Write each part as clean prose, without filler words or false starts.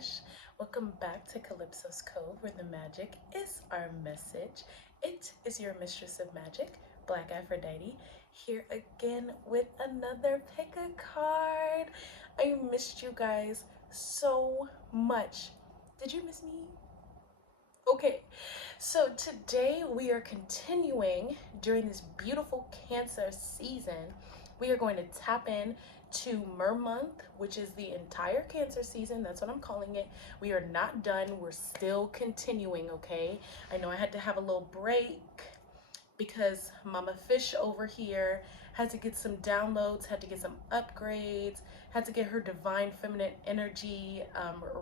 Nourish. Welcome back to Calypso's Cove, where the magic is our message. It is your mistress of magic, BlkAfroditee, here again with another pick a card. I missed you guys so much. Did you miss me? Okay, so today we are continuing during this beautiful Cancer season. We are going to tap in to Mer Month, which is the entire Cancer season. That's what I'm calling it. We are not done. We're still continuing, okay? I know I had to have a little break because Mama Fish over here had to get some downloads, had to get some upgrades, had to get her divine feminine energy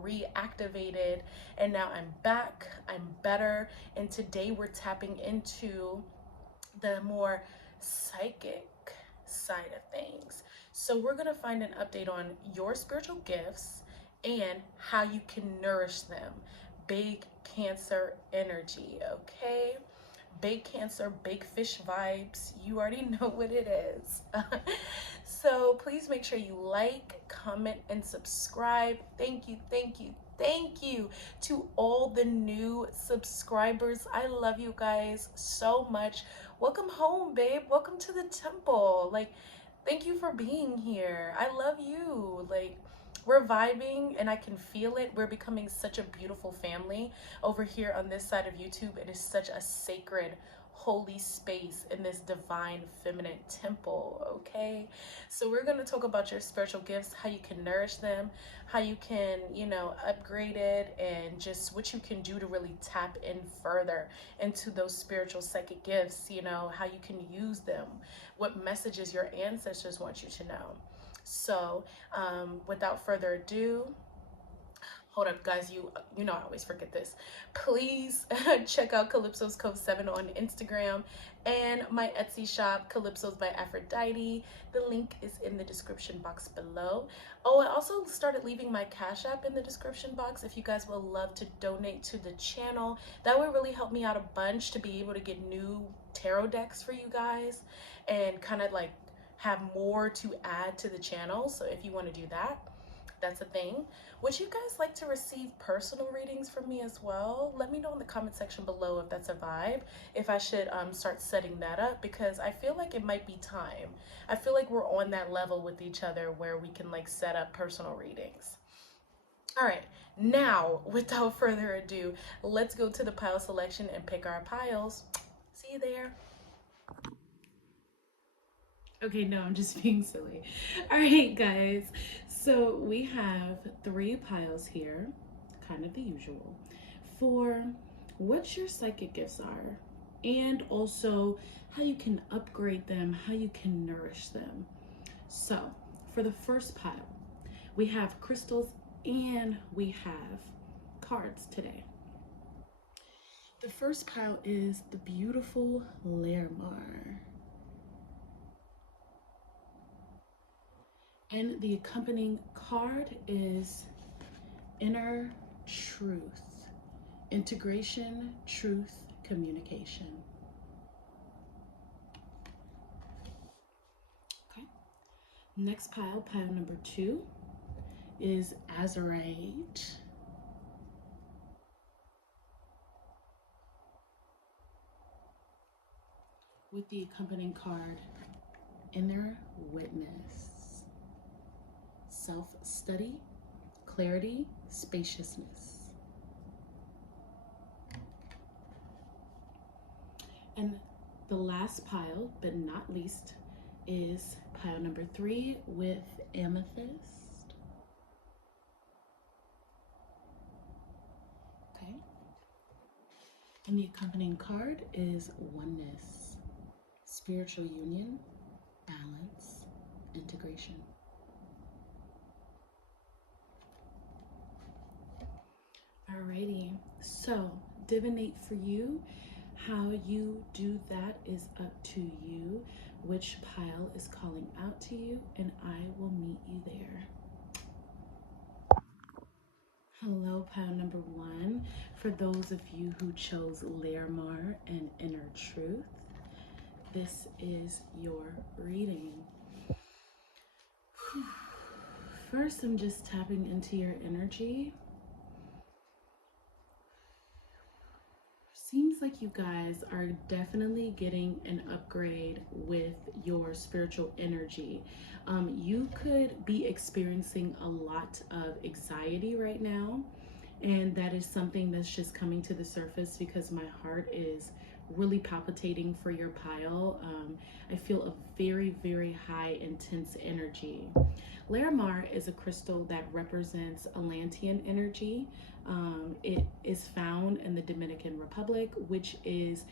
reactivated, and now I'm back, I'm better, and today we're tapping into the more psychic side of things. So we're gonna find an update on your spiritual gifts and how you can nourish them. Big Cancer energy, okay? Big Cancer, big fish vibes. You already know what it is. So please make sure you like, comment, and subscribe. Thank you, thank you, thank you to all the new subscribers. I love you guys so much. Welcome home, babe. Welcome to the temple. Like, thank you for being here. I love you. Like, we're vibing and I can feel it. We're becoming such a beautiful family over here on this side of YouTube. It is such a sacred, holy space in this divine feminine temple, okay? So we're going to talk about your spiritual gifts, how you can nourish them, how you can, upgrade it, and just what you can do to really tap in further into those spiritual psychic gifts, how you can use them, what messages your ancestors want you to know. So without further ado, hold up guys, you know I always forget this. Please check out Calypso's Cove 7 on Instagram and my Etsy shop, Calypso's by Aphrodite. The link is in the description box below. Oh, I also started leaving my Cashapp in the description box if you guys will love to donate to the channel. That would really help me out a bunch to be able to get new tarot decks for you guys and kind of like have more to add to the channel. So if you want to do that, that's a thing. Would you guys like to receive personal readings from me as well? Let me know in the comment section below if that's a vibe, if I should start setting that up, because I feel like it might be time. I feel like we're on that level with each other where we can like set up personal readings. All right, now without further ado, let's go to the pile selection and pick our piles. See you there. Okay, no, I'm just being silly. All right, guys. So we have 3 piles here, kind of the usual, for what your psychic gifts are, and also how you can upgrade them, how you can nourish them. So for the first pile, we have crystals and we have cards today. The first pile is the beautiful Lermar. And the accompanying card is Inner Truth, Integration, Truth, Communication. Okay. Next pile, pile number 2, is Azurite. With the accompanying card, Inner Witness. Self-study, clarity, spaciousness. And the last pile, but not least, is pile number 3 with Amethyst. Okay. And the accompanying card is Oneness, spiritual union, balance, integration. Alrighty, so divinate for you. How you do that is up to you. Which pile is calling out to you, and I will meet you there. Hello, pile number 1. For those of you who chose Lermar and Inner Truth, this is your reading. First, I'm just tapping into your energy. seems like you guys are definitely getting an upgrade with your spiritual energy. You could be experiencing a lot of anxiety right now, and that is something that's just coming to the surface because my heart is really palpitating for your pile. I feel a very, very high, intense energy. Larimar is a crystal that represents Atlantean energy. It is found in the Dominican Republic, which is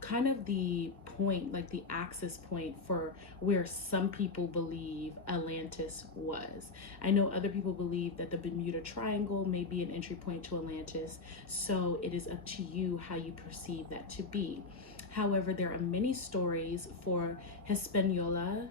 kind of the point, like the access point for where some people believe Atlantis was. I know other people believe that the Bermuda Triangle may be an entry point to Atlantis, so it is up to you how you perceive that to be. However, there are many stories for Hispaniola,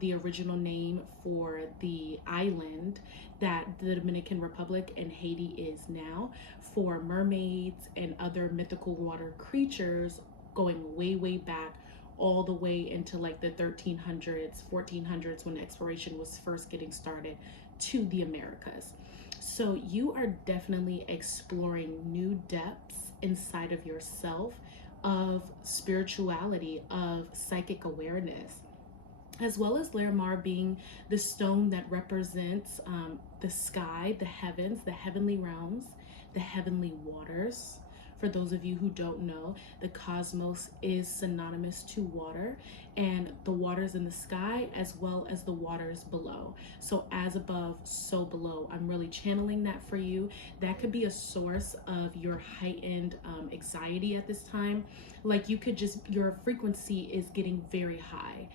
the original name for the island that the Dominican Republic and Haiti is now, for mermaids and other mythical water creatures going way, way back, all the way into like the 1300s, 1400s, when exploration was first getting started to the Americas. So you are definitely exploring new depths inside of yourself, of spirituality, of psychic awareness, as well as Larimar being the stone that represents the sky, the heavens, the heavenly realms, the heavenly waters. For those of you who don't know, the cosmos is synonymous to water, and the waters in the sky as well as the waters below. So as above, so below. I'm really channeling that for you. That could be a source of your heightened anxiety at this time. Like you could just, your frequency is getting very high.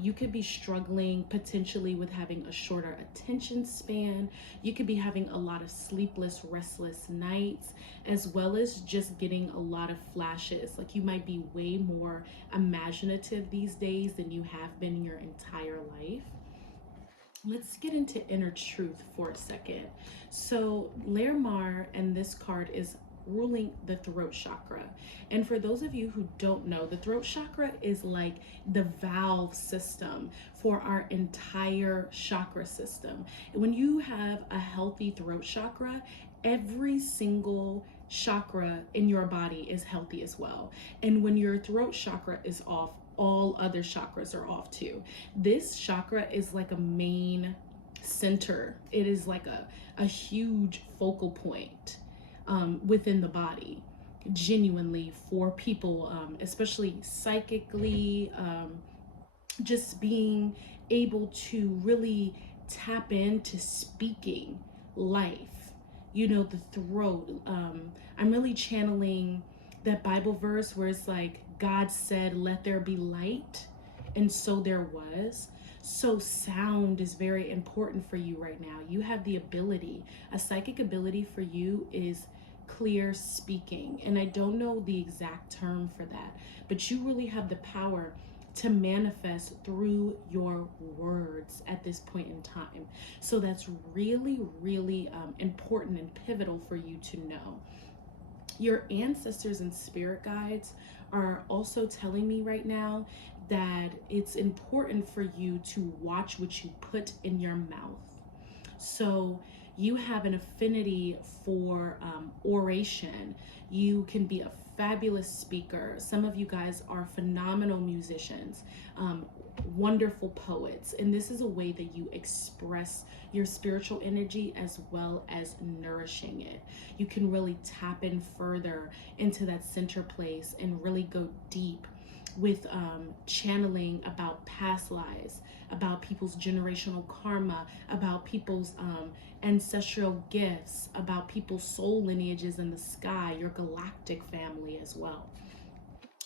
You could be struggling potentially with having a shorter attention span. You could be having a lot of sleepless, restless nights, as well as just getting a lot of flashes. Like you might be way more imaginative these days than you have been in your entire life. Let's get into inner truth for a second. So Larimar and this card is ruling the throat chakra. And for those of you who don't know, the throat chakra is like the valve system for our entire chakra system. When you have a healthy throat chakra, every single chakra in your body is healthy as well. And when your throat chakra is off, all other chakras are off too. This chakra is like a main center. It is like a huge focal point within the body, genuinely, for people, especially psychically, just being able to really tap into speaking life, you know, the throat. I'm really channeling that Bible verse where it's like, God said, let there be light, and so there was. So sound is very important for you right now. You have the ability, a psychic ability for you is clear speaking. And I don't know the exact term for that, but you really have the power to manifest through your words at this point in time. So that's really, really important and pivotal for you to know. Your ancestors and spirit guides are also telling me right now that it's important for you to watch what you put in your mouth. So you have an affinity for oration. You can be a fabulous speaker. Some of you guys are phenomenal musicians, wonderful poets. And this is a way that you express your spiritual energy as well as nourishing it. You can really tap in further into that center place and really go deep with channeling about past lives, about people's generational karma, about people's ancestral gifts, about people's soul lineages in the sky, your galactic family as well.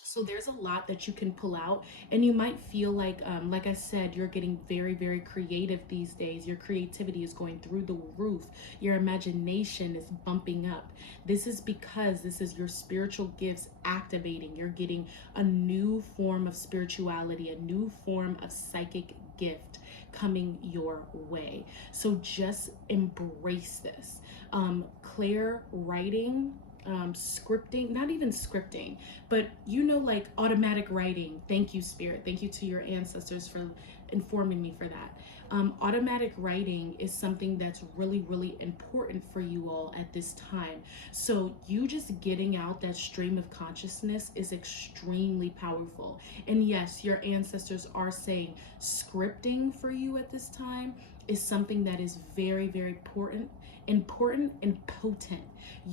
So there's a lot that you can pull out, and you might feel like I said, you're getting very, very creative these days. Your creativity is going through the roof. Your imagination is bumping up. This is because this is your spiritual gifts activating. You're getting a new form of spirituality, a new form of psychic gift coming your way. So just embrace this. Clear writing scripting, not even scripting, but you know, like automatic writing. Thank you, Spirit. Thank you to your ancestors for informing me for that. Automatic writing is something that's really, really important for you all at this time. So you just getting out that stream of consciousness is extremely powerful. And yes, your ancestors are saying scripting for you at this time is something that is very, very important and potent.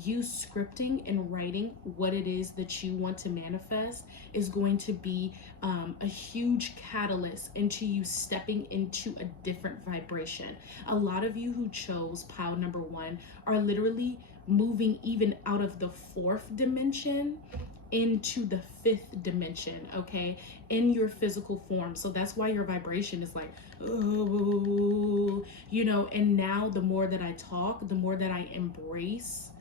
You scripting and writing what it is that you want to manifest is going to be a huge catalyst into you stepping into a different vibration. A lot of you who chose pile number 1 are literally moving even out of the 4th dimension into the 5th dimension, okay, in your physical form. So that's why your vibration is like, oh, you know. And now the more that I talk, the more that I embrace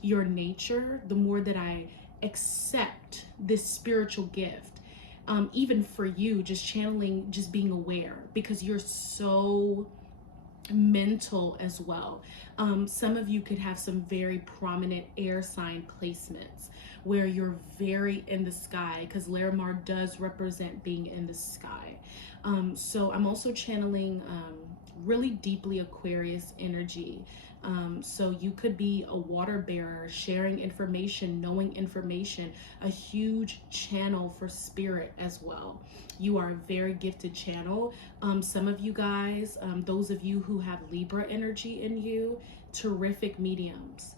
your nature, the more that I accept this spiritual gift. Even for you, just channeling, just being aware, because you're so mental as well. Some of you could have some very prominent air sign placements where you're very in the sky, because Larimar does represent being in the sky. So I'm also channeling really deeply Aquarius energy. So you could be a water bearer, sharing information, knowing information, a huge channel for spirit as well. You are a very gifted channel. Some of you guys, those of you who have Libra energy in you, terrific mediums,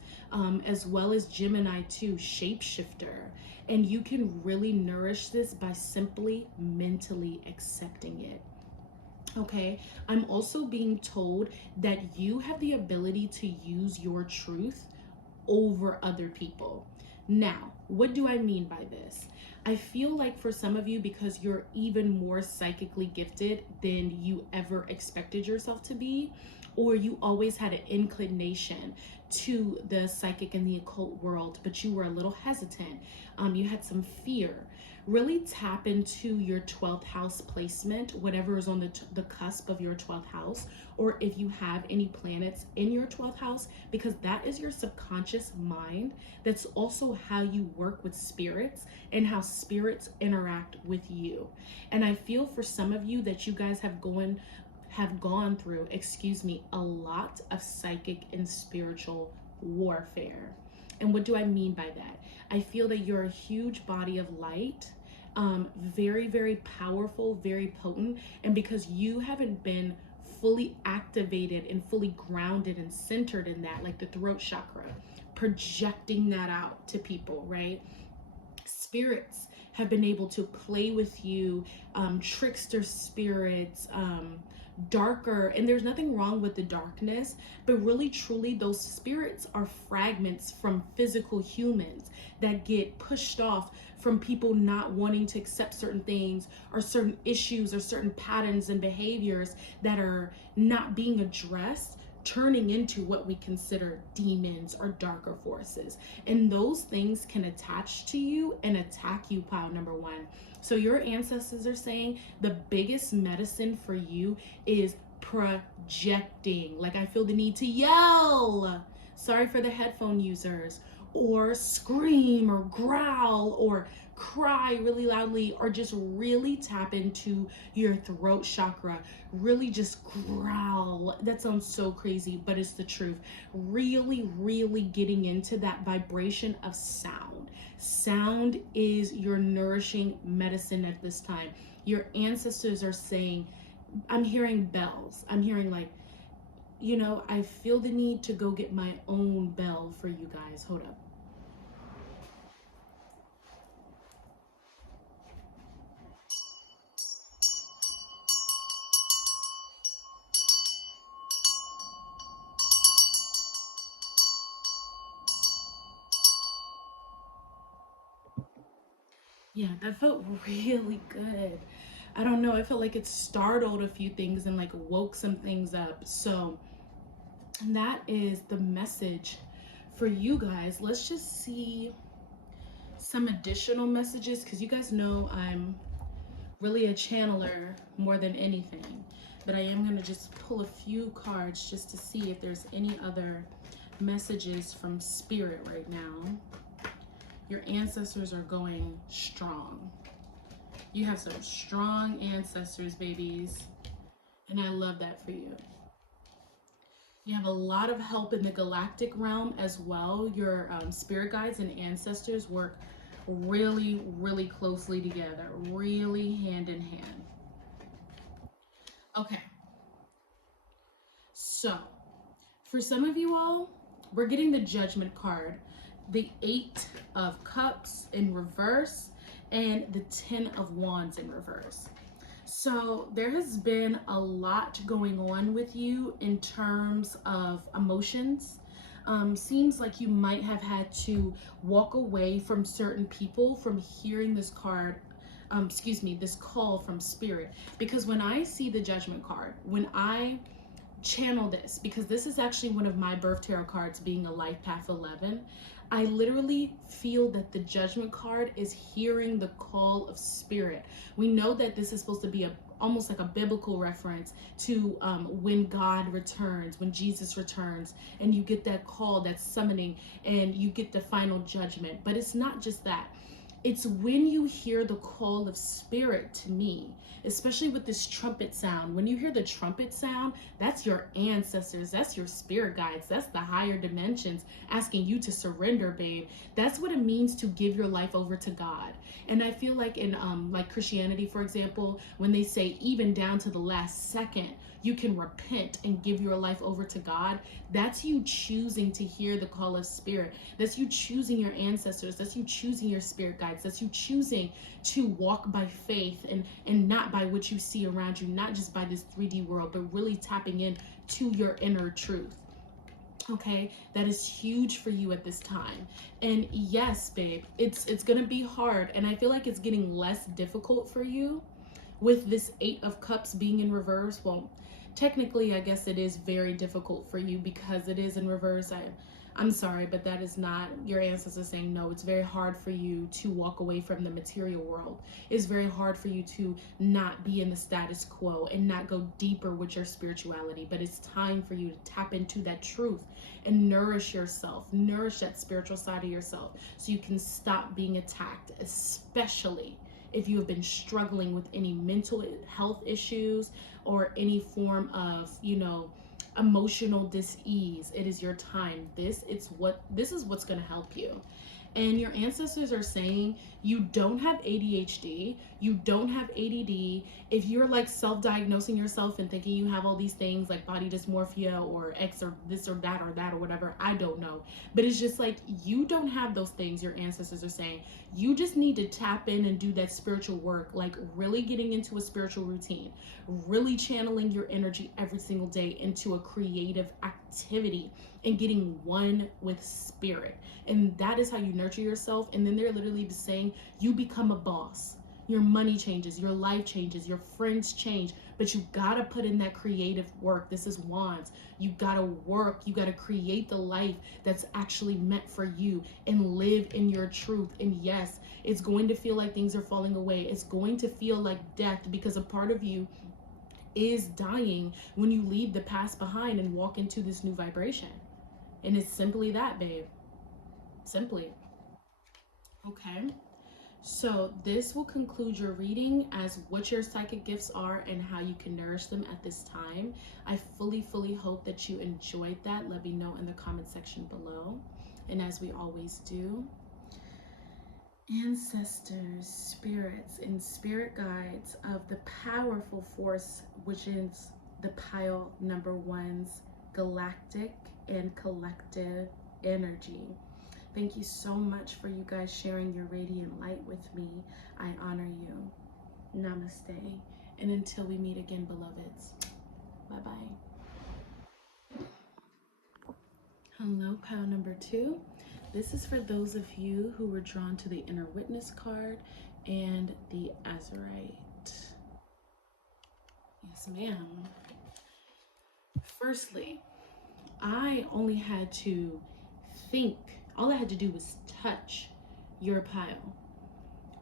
as well as Gemini too, shapeshifter. And you can really nourish this by simply mentally accepting it. Okay, I'm also being told that you have the ability to use your truth over other people. Now, what do I mean by this? I feel like for some of you, because you're even more psychically gifted than you ever expected yourself to be, or you always had an inclination to the psychic and the occult world, but you were a little hesitant. You had some fear. Really tap into your 12th house placement, whatever is on the cusp of your 12th house, or if you have any planets in your 12th house, because that is your subconscious mind. That's also how you work with spirits and how spirits interact with you. And I feel for some of you that you guys have gone through, a lot of psychic and spiritual warfare. And what do I mean by that? I feel that you're a huge body of light, very, very powerful, very potent. And because you haven't been fully activated and fully grounded and centered in that, like the throat chakra, projecting that out to people, right? Spirits have been able to play with you, trickster spirits, darker, and there's nothing wrong with the darkness, but really truly those spirits are fragments from physical humans that get pushed off from people not wanting to accept certain things or certain issues or certain patterns and behaviors that are not being addressed, turning into what we consider demons or darker forces. And those things can attach to you and attack you, pile number 1. So your ancestors are saying the biggest medicine for you is projecting. Like, I feel the need to yell. Sorry for the headphone users. Or scream or growl or cry really loudly, or just really tap into your throat chakra. Really just growl. That sounds so crazy, but it's the truth. Really, really getting into that vibration of sound. Sound is your nourishing medicine at this time. Your ancestors are saying, I'm hearing bells. I'm hearing like, you know, I feel the need to go get my own bell for you guys. Hold up. Yeah, that felt really good. I don't know, I felt like it startled a few things and like woke some things up. So that is the message for you guys. Let's just see some additional messages, because you guys know I'm really a channeler more than anything. But I am going to just pull a few cards just to see if there's any other messages from spirit right now. Your ancestors are going strong. You have some strong ancestors, babies. And I love that for you. You have a lot of help in the galactic realm as well. Your spirit guides and ancestors work really, really closely together, really hand in hand. Okay. So, for some of you all, we're getting the Judgment card, the 8 of Cups in reverse, and the 10 of Wands in reverse. So there has been a lot going on with you in terms of emotions. Seems like you might have had to walk away from certain people from hearing this card, this call from spirit. Because when I see the Judgment card, when I channel this, because this is actually one of my birth tarot cards, being a life path 11, I literally feel that the Judgment card is hearing the call of spirit. We know that this is supposed to be almost like a biblical reference to when God returns, when Jesus returns, and you get that call, that summoning, and you get the final judgment. But it's not just that. It's when you hear the call of spirit, to me, especially with this trumpet sound. When you hear the trumpet sound, that's your ancestors, that's your spirit guides, that's the higher dimensions asking you to surrender, babe. That's what it means to give your life over to God. And I feel like in like Christianity, for example, when they say even down to the last second, you can repent and give your life over to God. That's you choosing to hear the call of spirit. That's you choosing your ancestors. That's you choosing your spirit guides. That's you choosing to walk by faith and not by what you see around you, not just by this 3D world, but really tapping in to your inner truth. Okay, that is huge for you at this time. And yes, babe, it's gonna be hard, and I feel like it's getting less difficult for you with this 8 of Cups being in reverse. Well, technically, I guess it is very difficult for you because it is in reverse. I'm sorry, but that is not your ancestors saying no. It's very hard for you to walk away from the material world. It's very hard for you to not be in the status quo and not go deeper with your spirituality. But it's time for you to tap into that truth and nourish yourself, nourish that spiritual side of yourself so you can stop being attacked, especially if you have been struggling with any mental health issues or any form of, emotional dis-ease. It is your time. This is what's going to help you. And your ancestors are saying you don't have ADHD, you don't have ADD. If you're like self-diagnosing yourself and thinking you have all these things like body dysmorphia or X or this or that or whatever, I don't know. But it's just like you don't have those things, your ancestors are saying. You just need to tap in and do that spiritual work, like really getting into a spiritual routine, really channeling your energy every single day into a creative activity and getting one with spirit. And that is how you nurture yourself. And then they're literally saying you become a boss. Your money changes, your life changes, your friends change, but you gotta put in that creative work. This is Wands. You gotta work, you gotta create the life that's actually meant for you and live in your truth. And yes, it's going to feel like things are falling away. It's going to feel like death because a part of you is dying when you leave the past behind and walk into this new vibration. And it's simply that, babe. Simply. Okay. So this will conclude your reading as what your psychic gifts are and how you can nourish them at this time. I fully hope that you enjoyed that. Let me know in the comment section below. And as we always do, ancestors, spirits, and spirit guides of the powerful force, which is the pile number 1's galactic and collective energy. Thank you so much for you guys sharing your radiant light with me. I honor you. Namaste. And until we meet again, beloveds. Bye-bye. Hello, pile number 2. This is for those of you who were drawn to the Inner Witness card and the Azurite. Yes, ma'am. Firstly, I only had to think. All I had to do was touch your pile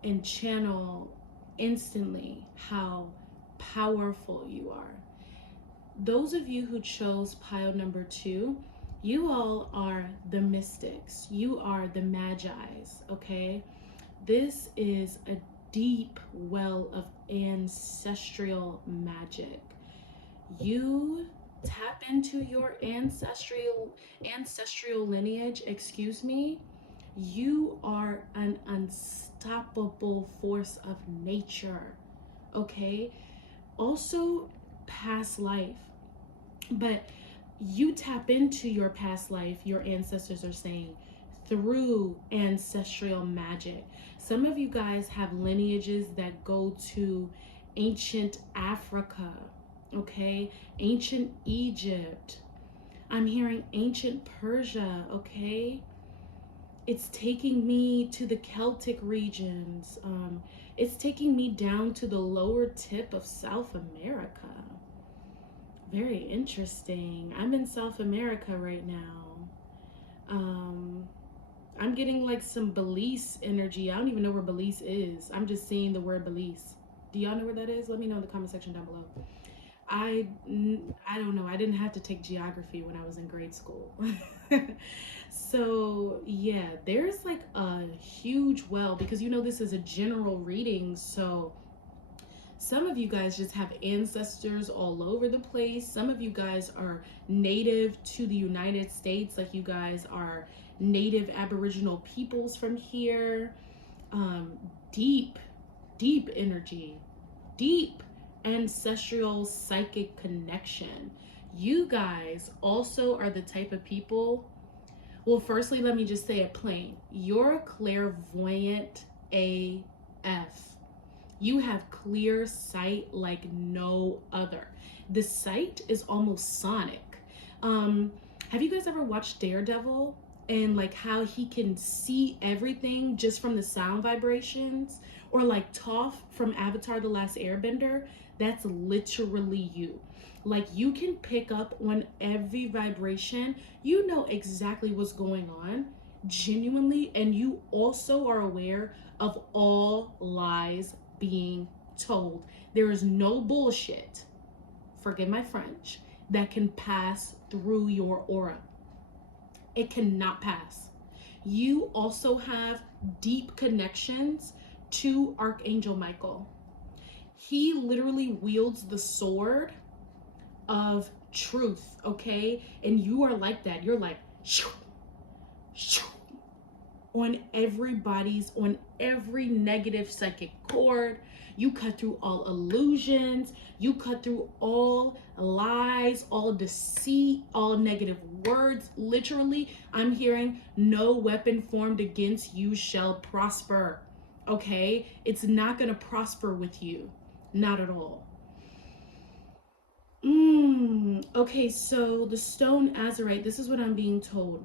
and channel instantly how powerful you are. Those of you who chose pile number 2, You all are the mystics. You are the magi's, okay? This is a deep well of ancestral magic. You tap into your ancestral lineage, excuse me. You are an unstoppable force of nature, okay? Also past life. But you tap into your past life, your ancestors are saying, through ancestral magic. Some of you guys have lineages that go to ancient Africa, okay? Ancient Egypt. I'm hearing ancient Persia, okay? It's taking me to the Celtic regions. It's taking me down to the lower tip of South America. Very interesting. I'm in South America right now. I'm getting like some Belize energy. I don't even know where Belize is. I'm just seeing the word Belize. Do y'all know where that is? Let me know in the comment section down below. I don't know. I didn't have to take geography when I was in grade school. So yeah, there's like a huge well, because you know this is a general reading, so some of you guys just have ancestors all over the place. Some of you guys are native to the United States, like you guys are native Aboriginal peoples from here. Deep energy, deep ancestral psychic connection. You guys also are the type of people, well, firstly, let me just say it plain. You're clairvoyant AF. You have clear sight like no other. The sight is almost sonic. Have you guys ever watched Daredevil and like how he can see everything just from the sound vibrations? Or like Toph from Avatar: The Last Airbender? That's literally you. Like you can pick up on every vibration. You know exactly what's going on, genuinely, and you also are aware of all lies being told. There is no bullshit, forgive my French, that can pass through your aura. It cannot pass. You also have deep connections to Archangel Michael. He literally wields the sword of truth, okay? And you are like that. You're like shoo, shoo, on every negative psychic cord. You cut through all illusions. You cut through all lies, all deceit, all negative words. Literally, I'm hearing no weapon formed against you shall prosper. Okay? It's not going to prosper with you. Not at all. Okay, so the stone azurite, this is what I'm being told.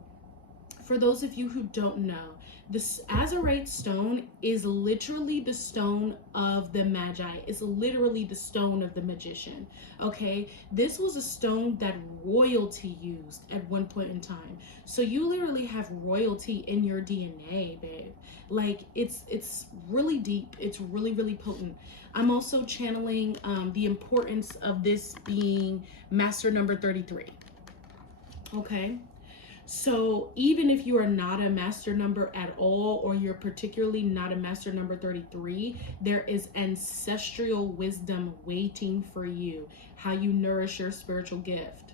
For those of you who don't know, this azurite stone is literally the stone of the magi. It's literally the stone of the magician. Okay, this was a stone that royalty used at one point in time. So you literally have royalty in your DNA, babe. Like it's really deep. It's really potent. I'm also channeling the importance of this being master number 33. Okay. So even if you are not a master number at all, or you're particularly not a master number 33, there is ancestral wisdom waiting for you, how you nourish your spiritual gift.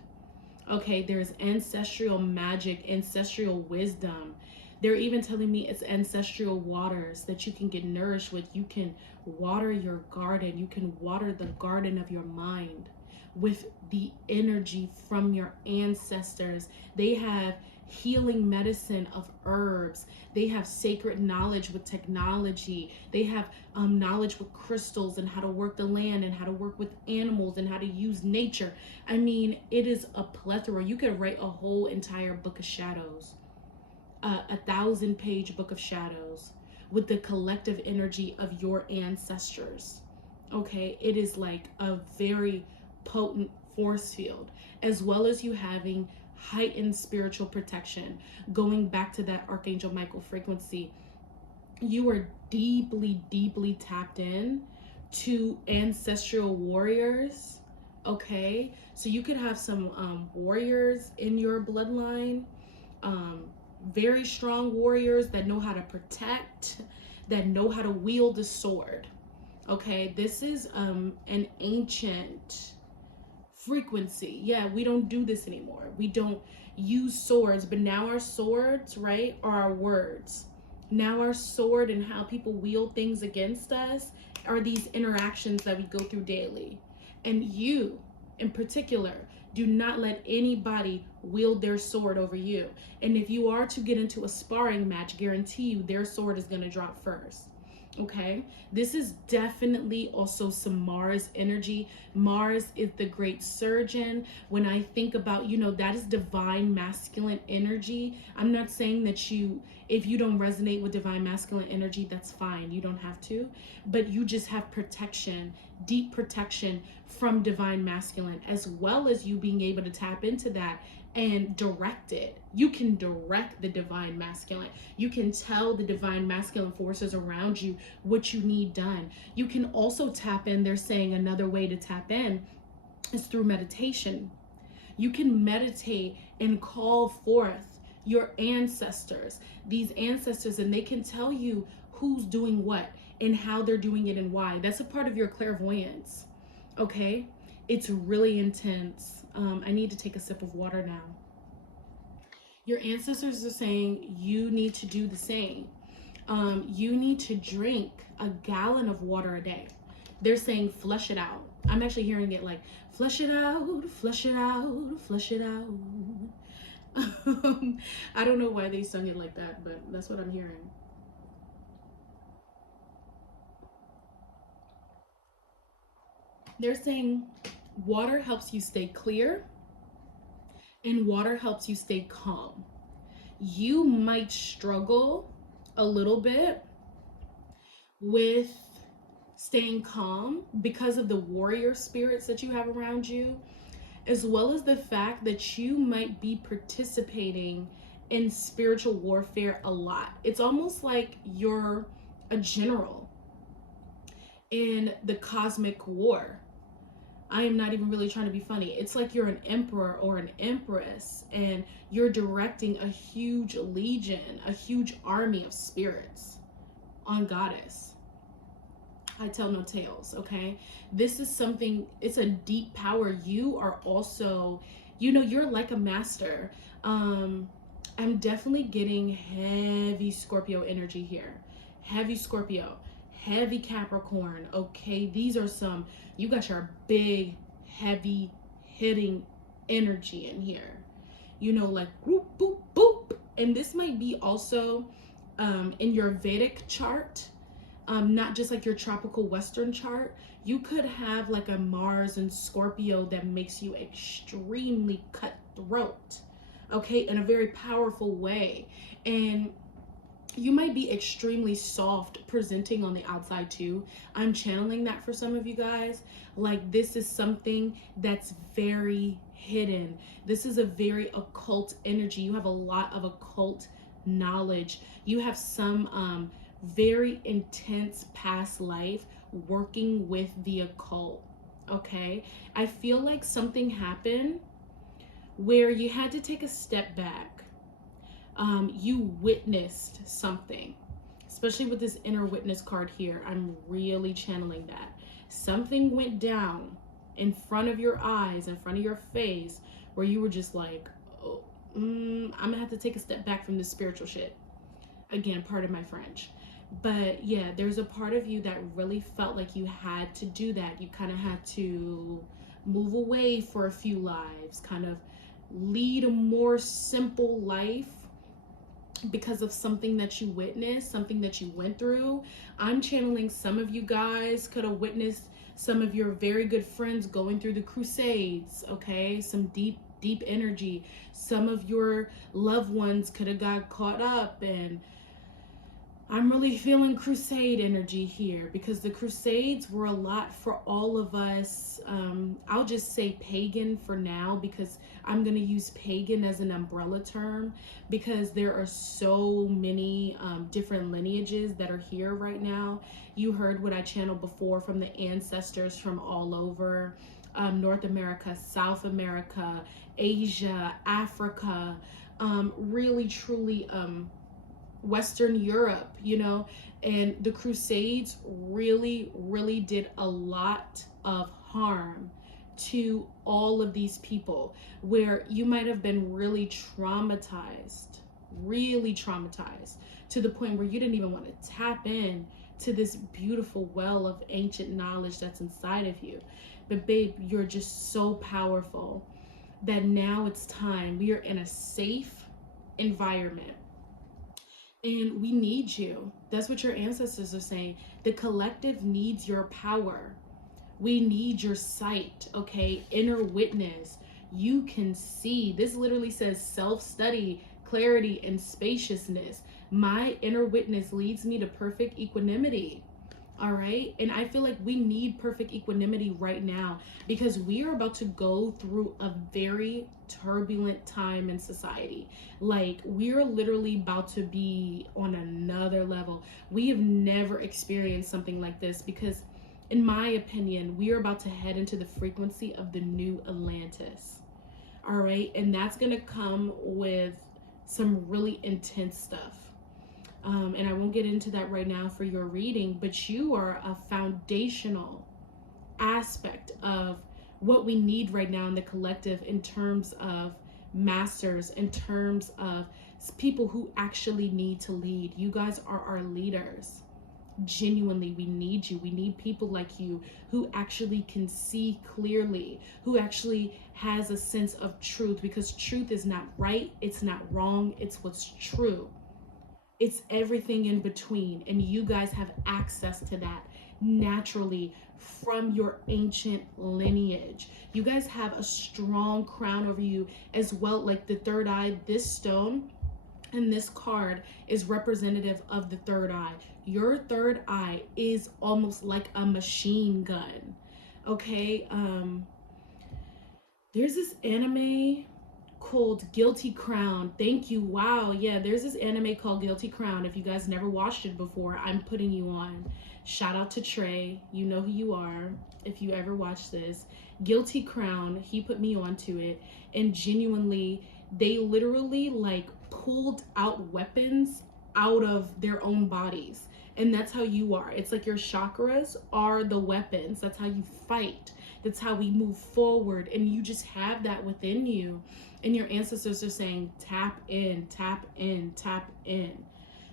Okay, there's ancestral magic, ancestral wisdom. They're even telling me it's ancestral waters that you can get nourished with. You can water your garden. You can water the garden of your mind with the energy from your ancestors. They have healing medicine of herbs. They have sacred knowledge with technology. They have knowledge with crystals and how to work the land and how to work with animals and how to use nature. I mean, it is a plethora. You could write a whole entire book of shadows, a 1,000-page book of shadows with the collective energy of your ancestors. Okay, it is like a very potent force field, as well as you having heightened spiritual protection. Going back to that Archangel Michael frequency, you are deeply tapped in to ancestral warriors, okay? So you could have some warriors in your bloodline, very strong warriors that know how to protect, that know how to wield a sword, okay? This is an ancient frequency. Yeah, we don't do this anymore. We don't use swords, but now our swords, right, are our words. Now our sword and how people wield things against us are these interactions that we go through daily. And you, in particular, do not let anybody wield their sword over you. And if you are to get into a sparring match, guarantee you their sword is going to drop first. Okay, this is definitely also some Mars energy. Mars is the great surgeon. When I think about, you know, that is divine masculine energy. I'm not saying that if you don't resonate with divine masculine energy, that's fine. You don't have to, but you just have protection, deep protection from divine masculine, as well as you being able to tap into that and direct it. You can direct the divine masculine. You can tell the divine masculine forces around you what you need done. You can also tap in. They're saying another way to tap in is through meditation. You can meditate and call forth your ancestors, these ancestors, and they can tell you who's doing what and how they're doing it and why. That's a part of your clairvoyance. Okay, it's really intense. I need to take a sip of water now. Your ancestors are saying you need to do the same. You need to drink a gallon of water a day. They're saying flush it out. I'm actually hearing it like flush it out, flush it out, flush it out. I don't know why they sung it like that, but that's what I'm hearing. They're saying water helps you stay clear and water helps you stay calm. You might struggle a little bit with staying calm because of the warrior spirits that you have around you, as well as the fact that you might be participating in spiritual warfare a lot. It's almost like you're a general in the cosmic war. I am not even really trying to be funny. It's like you're an emperor or an empress and you're directing a huge legion, a huge army of spirits on Goddess. I tell no tales, okay? This is something, it's a deep power. You are also, you know, you're like a master. I'm definitely getting heavy Scorpio energy here. Heavy Scorpio. Heavy Capricorn. Okay, these are some, you got your big heavy hitting energy in here, you know, like boop boop boop. And this might be also in your Vedic chart, not just like your tropical Western chart. You could have like a Mars and Scorpio that makes you extremely cutthroat, okay, in a very powerful way. And you might be extremely soft presenting on the outside too. I'm channeling that for some of you guys. Like this is something that's very hidden. This is a very occult energy. You have a lot of occult knowledge. You have some very intense past life working with the occult, okay? I feel like something happened where you had to take a step back. You witnessed something, especially with this inner witness card here. I'm really channeling that. Something went down in front of your eyes, in front of your face, where you were just like, oh, I'm gonna have to take a step back from this spiritual shit. Again, pardon my French. But yeah, there's a part of you that really felt like you had to do that. You kind of had to move away for a few lives, kind of lead a more simple life because of something that you witnessed, something that you went through. I'm channeling some of you guys could have witnessed some of your very good friends going through the Crusades, okay? Some deep energy. Some of your loved ones could have got caught up, and I'm really feeling crusade energy here because the Crusades were a lot for all of us. I'll just say pagan for now because I'm going to use pagan as an umbrella term because there are so many different lineages that are here right now. You heard what I channeled before from the ancestors from all over. North America, South America, Asia, Africa, really truly Western Europe, you know, and the Crusades really, really did a lot of harm to all of these people, where you might have been really traumatized to the point where you didn't even want to tap in to this beautiful well of ancient knowledge that's inside of you. But babe, you're just so powerful that now it's time. We are in a safe environment and we need you. That's what your ancestors are saying. The collective needs your power. We need your sight, okay? Inner witness. You can see. This literally says self-study, clarity, and spaciousness. My inner witness leads me to perfect equanimity. All right. And I feel like we need perfect equanimity right now because we are about to go through a very turbulent time in society. Like, we're literally about to be on another level. We have never experienced something like this because, in my opinion, we are about to head into the frequency of the new Atlantis. All right. And that's going to come with some really intense stuff. And I won't get into that right now for your reading, but you are a foundational aspect of what we need right now in the collective, in terms of masters, in terms of people who actually need to lead. You guys are our leaders. Genuinely, we need you. We need people like you who actually can see clearly, who actually has a sense of truth, because truth is not right, it's not wrong, it's what's true. It's everything in between, and you guys have access to that naturally from your ancient lineage. You guys have a strong crown over you as well, like the third eye. This stone and this card is representative of the third eye. Your third eye is almost like a machine gun, okay? There's this anime called Guilty Crown. Thank you. Wow. Yeah, there's this anime called Guilty Crown. If you guys never watched it before, I'm putting you on. Shout out to Trey. You know who you are if you ever watch this. Guilty Crown, he put me onto it, and genuinely, they literally like pulled out weapons out of their own bodies. And that's how you are. It's like your chakras are the weapons. That's how you fight. That's how we move forward. And you just have that within you. And your ancestors are saying, tap in, tap in, tap in.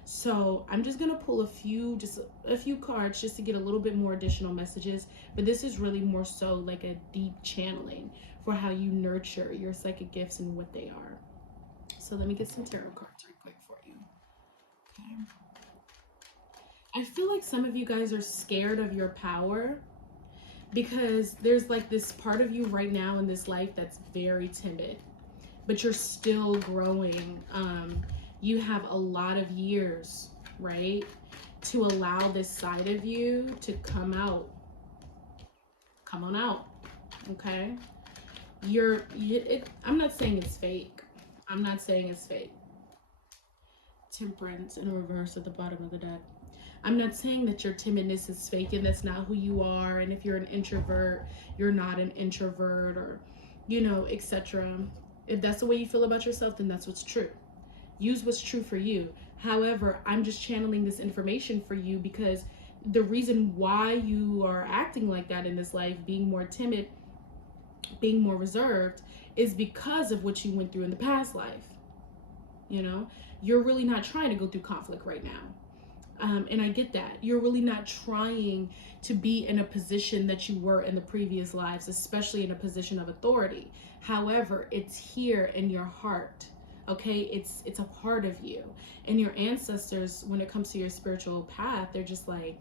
So I'm just going to pull a few cards just to get a little bit more additional messages. But this is really more so like a deep channeling for how you nurture your psychic gifts and what they are. So let me get some tarot cards real quick for you. Okay. I feel like some of you guys are scared of your power because there's like this part of you right now in this life that's very timid, but you're still growing. You have a lot of years, right, to allow this side of you to come out. Come on out, okay? I'm not saying it's fake. I'm not saying it's fake. Temperance in reverse at the bottom of the deck. I'm not saying that your timidness is fake and that's not who you are. And if you're an introvert, you're not an introvert, or, you know, etc. If that's the way you feel about yourself, then that's what's true. Use what's true for you. However, I'm just channeling this information for you because the reason why you are acting like that in this life, being more timid, being more reserved, is because of what you went through in the past life. You know, you're really not trying to go through conflict right now. And I get that. You're really not trying to be in a position that you were in the previous lives, especially in a position of authority. However, it's here in your heart. Okay, it's a part of you. And your ancestors, when it comes to your spiritual path, they're just like,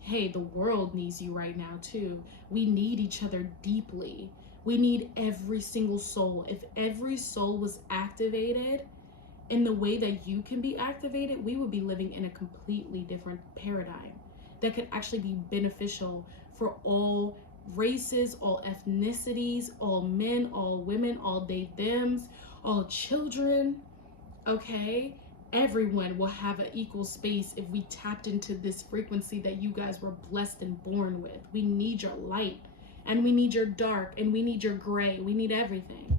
hey, the world needs you right now too. We need each other deeply. We need every single soul. If every soul was activated in the way that you can be activated, we would be living in a completely different paradigm that could actually be beneficial for all races, all ethnicities, all men, all women, all they, thems, all children, okay? Everyone will have an equal space if we tapped into this frequency that you guys were blessed and born with. We need your light. And we need your dark, and we need your gray. We need everything.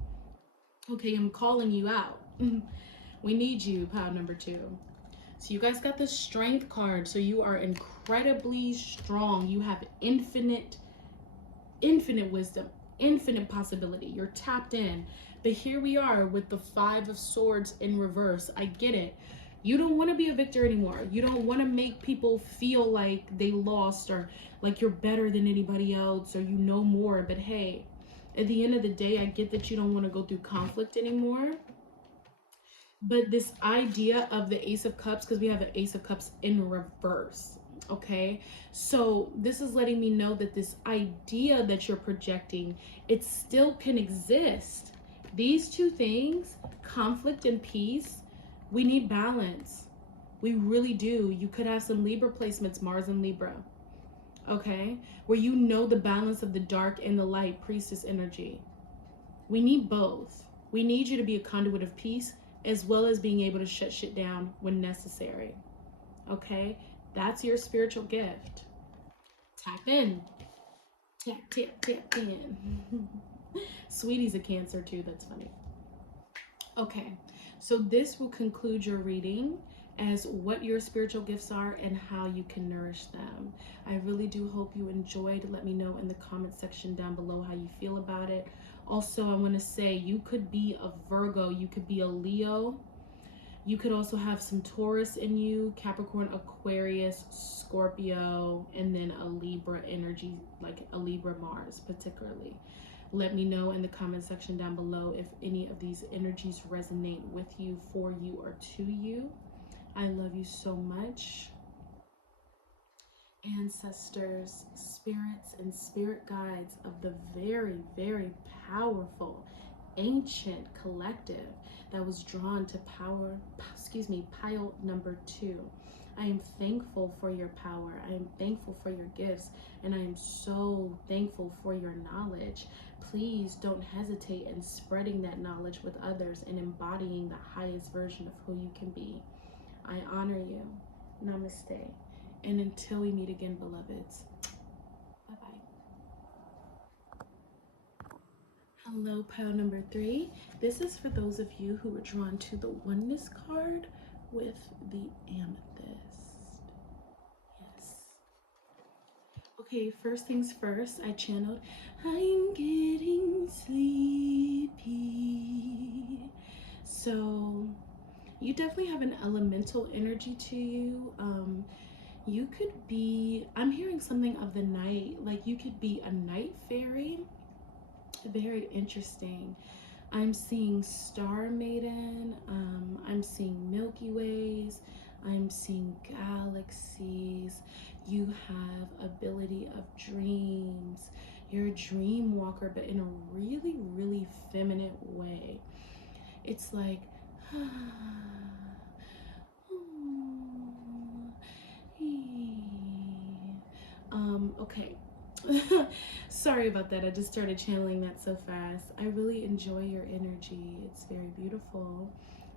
Okay, I'm calling you out. We need you, pile number 2. So you guys got the strength card. So you are incredibly strong. You have infinite wisdom, infinite possibility. You're tapped in. But here we are with the 5 of Swords in reverse. I get it. You don't want to be a victor anymore. You don't want to make people feel like they lost or like you're better than anybody else or you know more. But hey, at the end of the day, I get that you don't want to go through conflict anymore. But this idea of the Ace of Cups, because we have an Ace of Cups in reverse, okay? So this is letting me know that this idea that you're projecting, it still can exist. These two things, conflict and peace, we need balance. We really do. You could have some Libra placements, Mars and Libra, okay? Where you know the balance of the dark and the light, Priestess energy. We need both. We need you to be a conduit of peace as well as being able to shut shit down when necessary. Okay? That's your spiritual gift. Tap in. Tap, tap, tap in. Sweetie's a Cancer too. That's funny. Okay. So this will conclude your reading as what your spiritual gifts are and how you can nourish them. I really do hope you enjoyed. Let me know in the comment section down below how you feel about it. Also, I want to say you could be a Virgo, you could be a Leo, you could also have some Taurus in you, Capricorn, Aquarius, Scorpio, and then a Libra energy, like a Libra Mars particularly. Let me know in the comment section down below if any of these energies resonate with you, for you, or to you. I love you so much. Ancestors, spirits, and spirit guides of the very, very powerful, ancient collective that was drawn to pile number 2. I am thankful for your power. I am thankful for your gifts, and I am so thankful for your knowledge. Please don't hesitate in spreading that knowledge with others and embodying the highest version of who you can be. I honor you. Namaste. And until we meet again, beloveds, bye-bye. Hello, pile number 3. This is for those of you who were drawn to the oneness card with the amethyst. Yes. Okay, first things first, I channeled, I'm getting sleepy. So you definitely have an elemental energy to you. You could be, I'm hearing something of the night, like you could be a night fairy. Very interesting. I'm seeing Star Maiden, I'm seeing Milky Ways, I'm seeing galaxies. You have ability of dreams. You're a dream walker, but in a really, really feminine way. It's like, okay. Sorry about that. I just started channeling that so fast. I really enjoy your energy. It's very beautiful.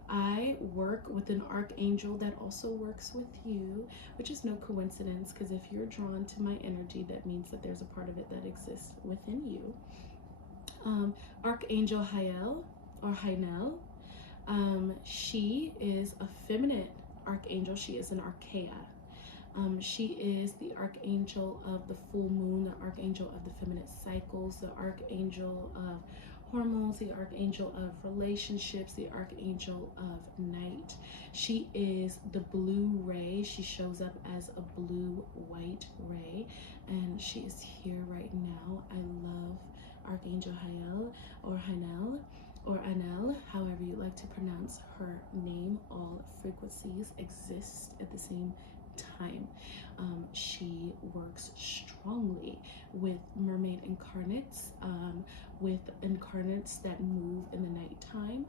I work with an archangel that also works with you, which is no coincidence, because if you're drawn to my energy, that means that there's a part of it that exists within you. Archangel Hael or Hainel. She is a feminine archangel. She is an archaea. She is the archangel of the full moon, the archangel of the feminine cycles, the archangel of hormones, the archangel of relationships, the archangel of night. She is the blue ray. She shows up as a blue-white ray, and she is here right now. I love Archangel Hael or Hainel or Anel, however you like to pronounce her name. All frequencies exist at the same time. She works strongly with mermaid incarnates, with incarnates that move in the nighttime,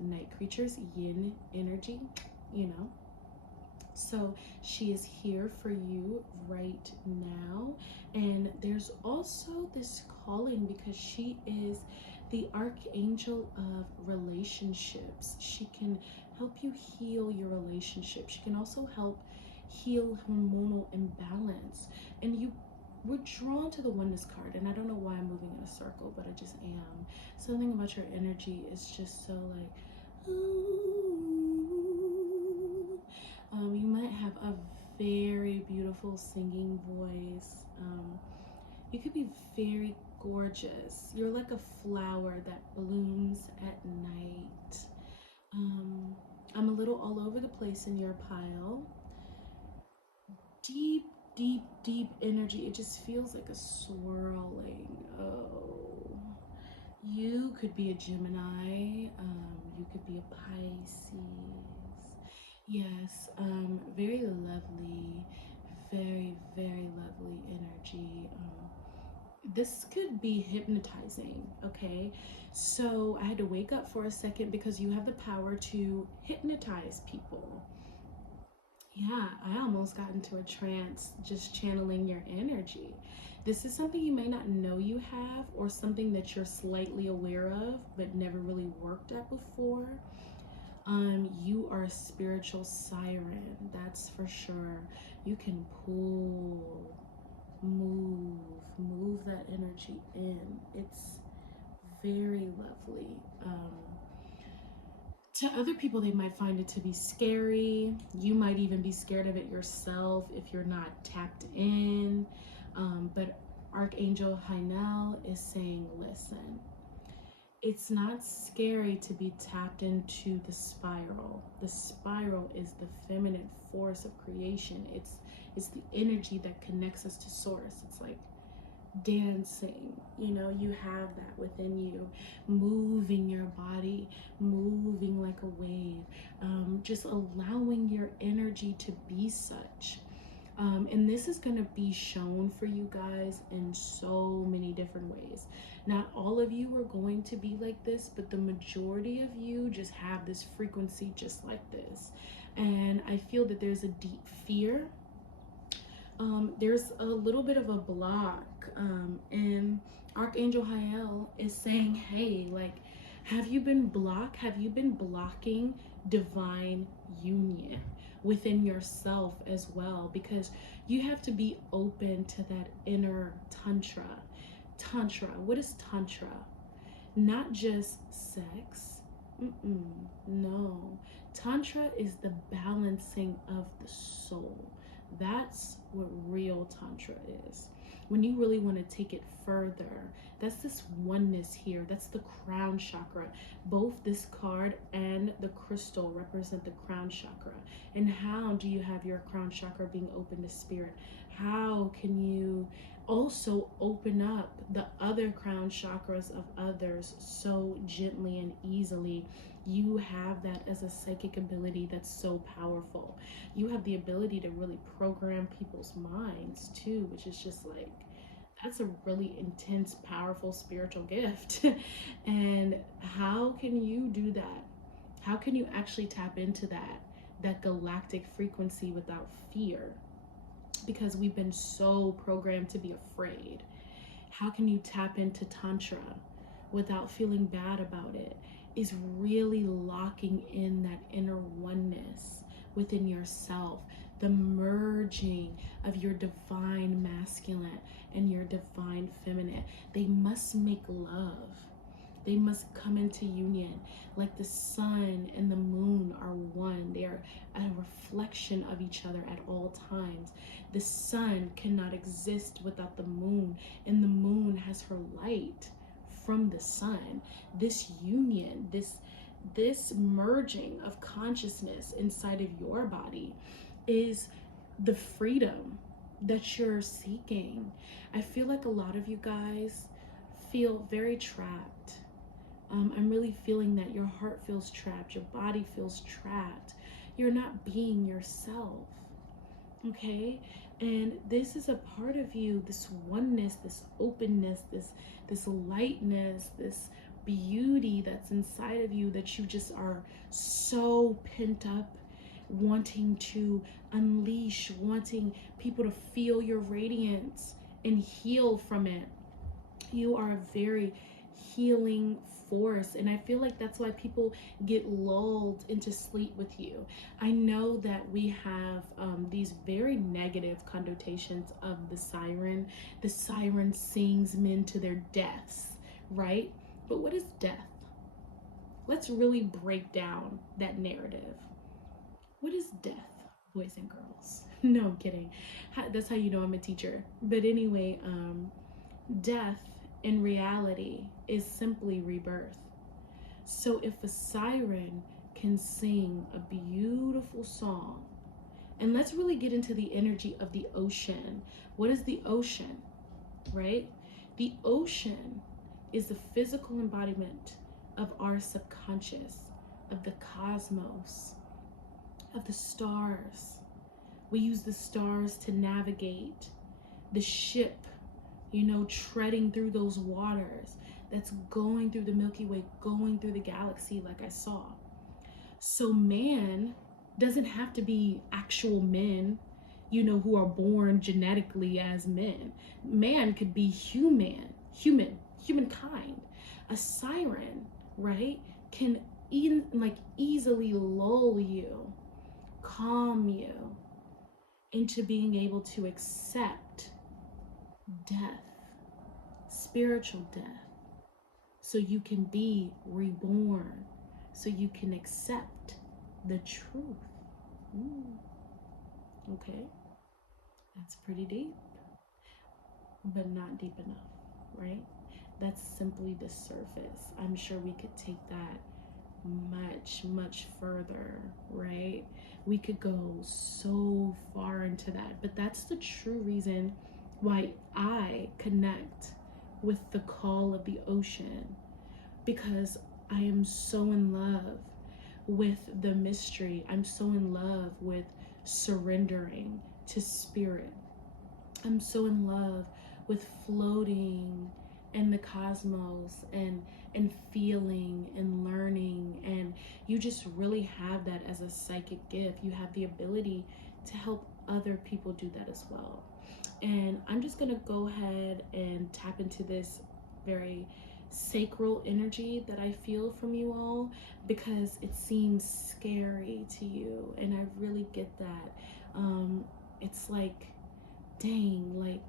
night creatures, yin energy, you know. So she is here for you right now. And there's also this calling because she is the archangel of relationships. She can help you heal your relationship. She can also help heal hormonal imbalance. And you we're drawn to the oneness card, and I don't know why I'm moving in a circle, but I just am. Something about your energy is just so like, ooh. You might have a very beautiful singing voice. You could be very gorgeous. You're like a flower that blooms at night. I'm a little all over the place in your pile. Deep, deep, deep energy. It just feels like a swirling. Oh, you could be a Gemini. You could be a Pisces. Yes, very lovely, very, very lovely energy. This could be hypnotizing, okay? So I had to wake up for a second because you have the power to hypnotize people. Yeah, I almost got into a trance just channeling your energy. This is something you may not know you have, or something that you're slightly aware of but never really worked at before. You are a spiritual siren, that's for sure. You can pull, move that energy in. It's very lovely. To other people, they might find it to be scary. You might even be scared of it yourself if you're not tapped in. But Archangel Hainel is saying, listen, it's not scary to be tapped into the spiral. The spiral is the feminine force of creation. It's the energy that connects us to source. It's like dancing, you know, you have that within you, moving your body, moving like a wave, just allowing your energy to be such. And this is going to be shown for you guys in so many different ways. Not all of you are going to be like this, but the majority of you just have this frequency just like this. And I feel that there's a deep fear. There's a little bit of a block, and Archangel Hael is saying, hey, like, have you been blocking divine union within yourself as well? Because you have to be open to that inner tantra. What is tantra? Not just sex. No. Tantra is the balancing of the soul. That's what real tantra is. When you really want to take it further, that's this oneness here. That's the crown chakra. Both this card and the crystal represent the crown chakra. And how do you have your crown chakra being open to spirit? How can you also open up the other crown chakras of others so gently and easily? You have that as a psychic ability that's so powerful. You have the ability to really program people's minds too, which is just like, that's a really intense, powerful spiritual gift. And how can you do that? How can you actually tap into that galactic frequency without fear? Because we've been so programmed to be afraid. How can you tap into Tantra without feeling bad about it? Is really locking in that inner oneness within yourself, the merging of your divine masculine and your divine feminine. They must make love. They must come into union. Like the sun and the moon are one. They are a reflection of each other at all times. The sun cannot exist without the moon, and the moon has her light from the sun. This union, this merging of consciousness inside of your body is the freedom that you're seeking. I feel like a lot of you guys feel very trapped. I'm really feeling that your heart feels trapped, your body feels trapped. You're not being yourself, okay? And this is a part of you, this oneness, this openness, this lightness, this beauty that's inside of you that you just are so pent up, wanting to unleash, wanting people to feel your radiance and heal from it. You are a very healing force. And I feel like that's why people get lulled into sleep with you. I know that we have these very negative connotations of the siren. The siren sings men to their deaths, right? But what is death? Let's really break down that narrative. What is death, boys and girls? No, I'm kidding. That's how you know I'm a teacher. But anyway, death in reality is simply rebirth. So if a siren can sing a beautiful song, and let's really get into the energy of the ocean. What is the ocean, right? The ocean is the physical embodiment of our subconscious, of the cosmos, of the stars. We use the stars to navigate the ship, you know, treading through those waters that's going through the Milky Way, going through the galaxy like I saw. So man doesn't have to be actual men, you know, who are born genetically as men. Man could be humankind. A siren, right, can easily lull you, calm you into being able to accept death, spiritual death, so you can be reborn, so you can accept the truth. Okay, that's pretty deep, but not deep enough, right? That's simply the surface. I'm sure we could take that much further, right? We could go so far into that, but that's the true reason why I connect with the call of the ocean, because I am so in love with the mystery. I'm so in love with surrendering to spirit. I'm so in love with floating in the cosmos and feeling and learning, and you just really have that as a psychic gift. You have the ability to help other people do that as well. And I'm just gonna go ahead and tap into this very sacral energy that I feel from you all, because it seems scary to you, and I really get that. It's like, dang, like,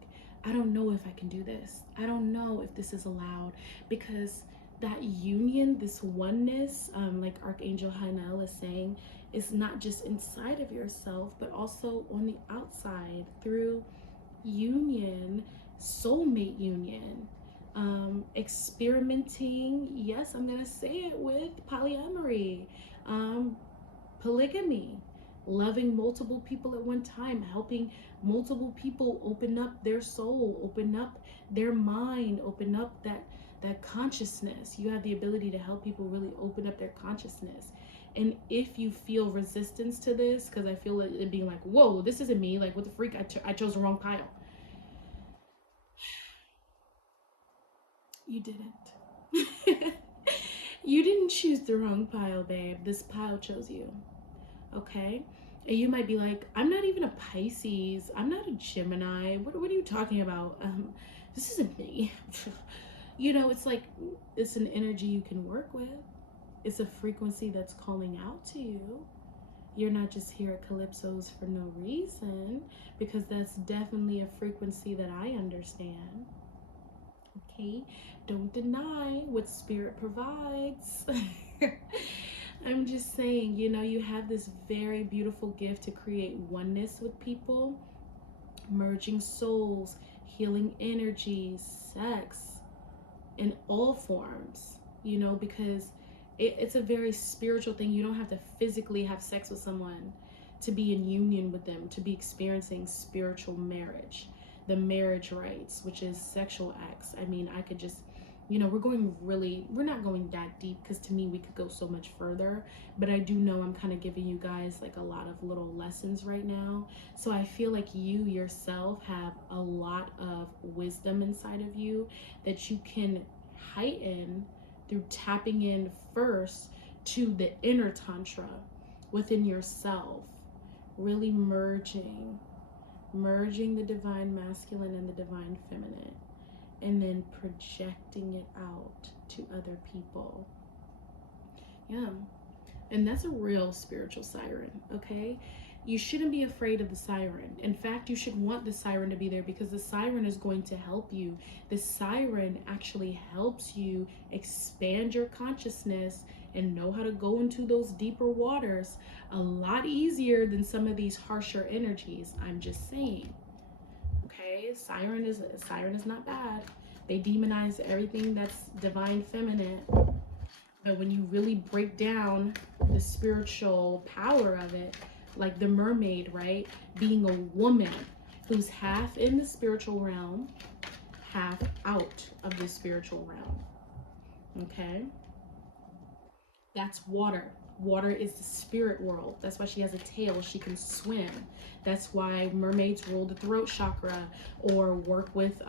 I don't know if I can do this. I don't know if this is allowed, because that union, this oneness, like Archangel Hanel is saying, is not just inside of yourself, but also on the outside through union, soulmate union, experimenting. Yes, I'm gonna say it, with polyamory, polygamy, loving multiple people at one time, helping multiple people open up their soul, open up their mind, open up that consciousness. You have the ability to help people really open up their consciousness. And if you feel resistance to this, because I feel it being like, whoa, this isn't me, like, what the freak, I chose the wrong pile. You didn't. You didn't choose the wrong pile, babe. This pile chose you. Okay? And you might be like, I'm not even a Pisces. I'm not a Gemini. What are you talking about? This isn't me. You know, it's like, it's an energy you can work with. It's a frequency that's calling out to you. You're not just here at Calypso's for no reason, because that's definitely a frequency that I understand. Okay? Don't deny what spirit provides. I'm just saying, you know, you have this very beautiful gift to create oneness with people, merging souls, healing energies, sex in all forms, you know, because it's a very spiritual thing. You don't have to physically have sex with someone to be in union with them, to be experiencing spiritual marriage, the marriage rites, which is sexual acts. I mean, I could just, you know, we're not going that deep, because to me, we could go so much further, but I do know I'm kind of giving you guys like a lot of little lessons right now. So I feel like you yourself have a lot of wisdom inside of you that you can heighten through tapping in first to the inner tantra within yourself, really merging the divine masculine and the divine feminine, and then projecting it out to other people. Yeah. And that's a real spiritual siren, okay? You shouldn't be afraid of the siren. In fact, you should want the siren to be there, because the siren is going to help you. The siren actually helps you expand your consciousness and know how to go into those deeper waters a lot easier than some of these harsher energies. I'm just saying. Okay, siren is not bad. They demonize everything that's divine feminine. But when you really break down the spiritual power of it, like the mermaid, right? Being a woman who's half in the spiritual realm, half out of the spiritual realm. Okay? That's water. Water is the spirit world. That's why she has a tail. She can swim. That's why mermaids rule the throat chakra or work with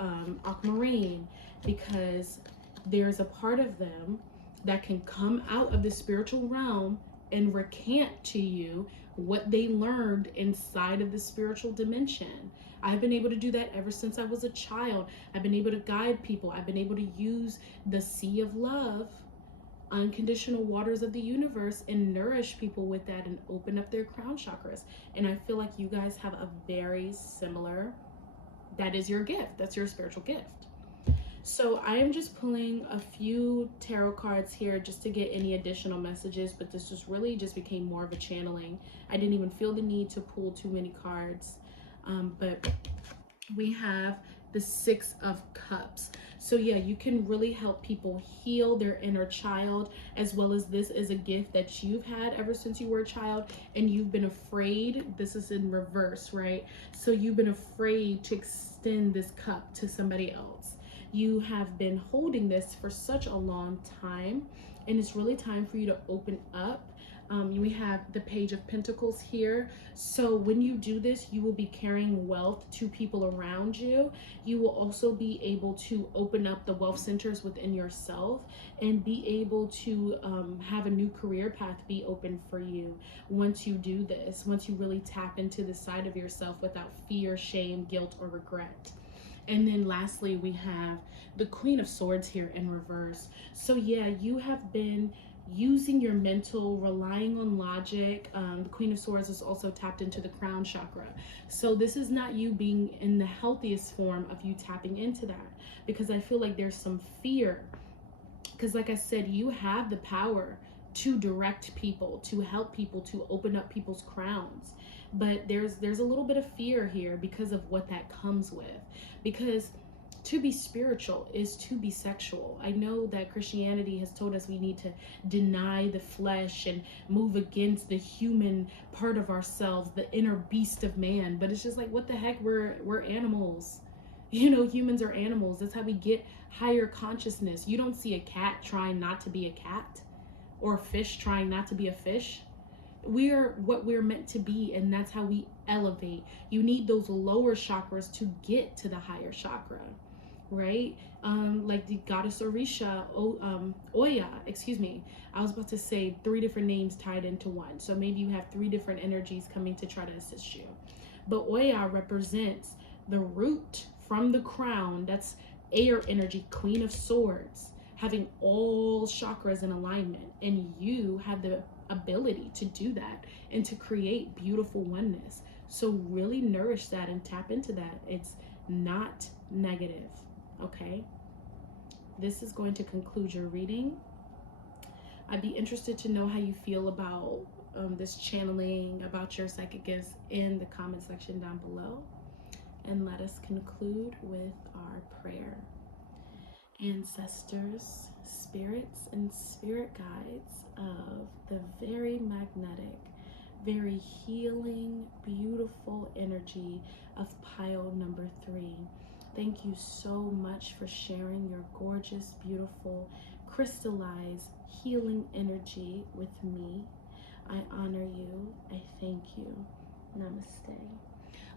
aquamarine, because there's a part of them that can come out of the spiritual realm and recant to you what they learned inside of the spiritual dimension. I've been able to do that ever since I was a child. I've been able to guide people. I've been able to use the sea of love, unconditional waters of the universe, and nourish people with that and open up their crown chakras. And I feel like you guys have a very similar, that is your gift. That's your spiritual gift. So I am just pulling a few tarot cards here just to get any additional messages, but this just really just became more of a channeling. I didn't even feel the need to pull too many cards. But we have the Six of Cups. So yeah, you can really help people heal their inner child, as well as this is a gift that you've had ever since you were a child and you've been afraid. This is in reverse, right? So you've been afraid to extend this cup to somebody else. You have been holding this for such a long time, and it's really time for you to open up. We have the Page of Pentacles here. So when you do this, you will be carrying wealth to people around you. You will also be able to open up the wealth centers within yourself and be able to have a new career path be open for you once you do this, once you really tap into the side of yourself without fear, shame, guilt, or regret. And then lastly, we have the Queen of Swords here in reverse. So yeah, you have been using your mental, relying on logic. The Queen of Swords is also tapped into the crown chakra. So this is not you being in the healthiest form of you tapping into that, because I feel like there's some fear. Because like I said, you have the power to direct people, to help people, to open up people's crowns. But there's a little bit of fear here because of what that comes with. Because to be spiritual is to be sexual. I know that Christianity has told us we need to deny the flesh and move against the human part of ourselves, the inner beast of man. But it's just like, what the heck? We're animals. You know, humans are animals. That's how we get higher consciousness. You don't see a cat trying not to be a cat, or a fish trying not to be a fish. We're what we're meant to be, and that's how we elevate. You need those lower chakras to get to the higher chakra, right? Like the goddess Orisha, Oya, excuse me. I was about to say 3 different names tied into one. So maybe you have 3 different energies coming to try to assist you. But Oya represents the root from the crown. That's air energy, Queen of Swords, having all chakras in alignment. And you have the ability to do that and to create beautiful oneness. So really nourish that and tap into that. It's not negative. Okay, this is going to conclude your reading. I'd be interested to know how you feel about this channeling, about your psychic gifts, in the comment section down below. And let us conclude with our prayer. Ancestors, spirits, and spirit guides of the very magnetic, very healing, beautiful energy of pile number 3. Thank you so much for sharing your gorgeous, beautiful, crystallized, healing energy with me. I honor you. I thank you. Namaste.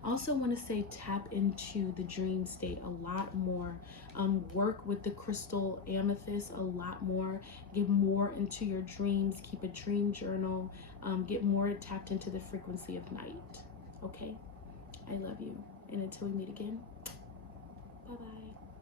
Also want to say, tap into the dream state a lot more. Work with the crystal amethyst a lot more. Get more into your dreams. Keep a dream journal. Get more tapped into the frequency of night. Okay? I love you. And until we meet again, bye-bye.